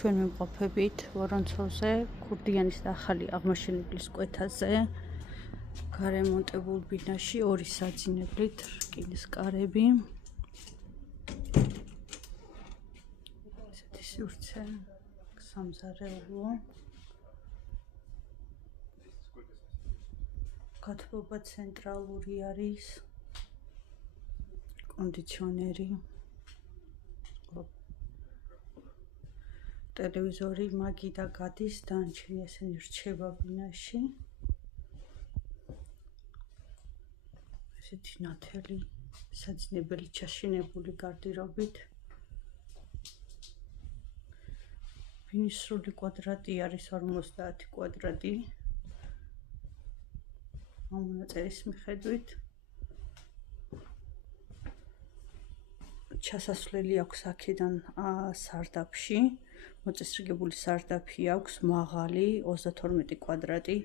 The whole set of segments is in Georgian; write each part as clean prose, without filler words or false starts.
ჩვენ ვიმყოფებით ვორონცოვზე, ქურდიანის და ახალი აღმაშენებლის კვეთაზე, გარემონტებულ ბინაში, ორი საძინებლით, რკინის კარები. ესეთი სივრცე, სამზარეულო. გათბობა ცენტრალური არის, კონდიციონერი, ტელევიზორი მაგიდა გადის, დანარჩენი ესენი რჩება ბინაში. ესეთი ნათელი საძინებელი ჩაშინებული გარდირობით. ბინის სრული კვადრატი არის 50 კვადრატი. ამ მონაწერის მიხედვით ჩასასვლელი აქვს აქედან სარდაფში, მოწესრიგებული სარდაფი აქვს, მაღალი 32 კვადრატი,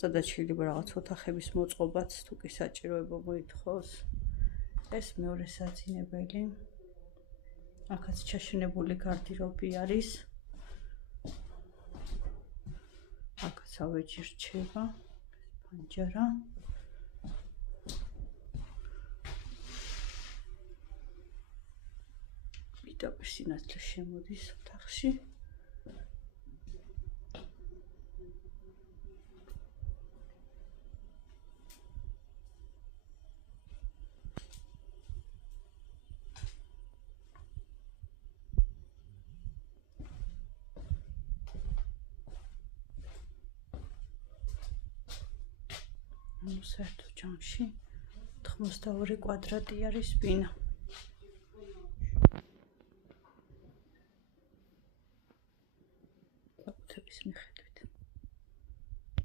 სადაც შეიძლება რაღაც ოთახების მოწყობაც თუ კი საჭიროება მოითხოვს. ეს მეორე საძინებელი. აქაც ჩაშინებული გარდირობი არის. აქაც ავეჯი რჩება, პანჯარა. პირდაპირ სინათლე შემოდის ოთახში. საერთო ჯამში 82 კვადრატი არის ბინა. საკუთების მიხედვით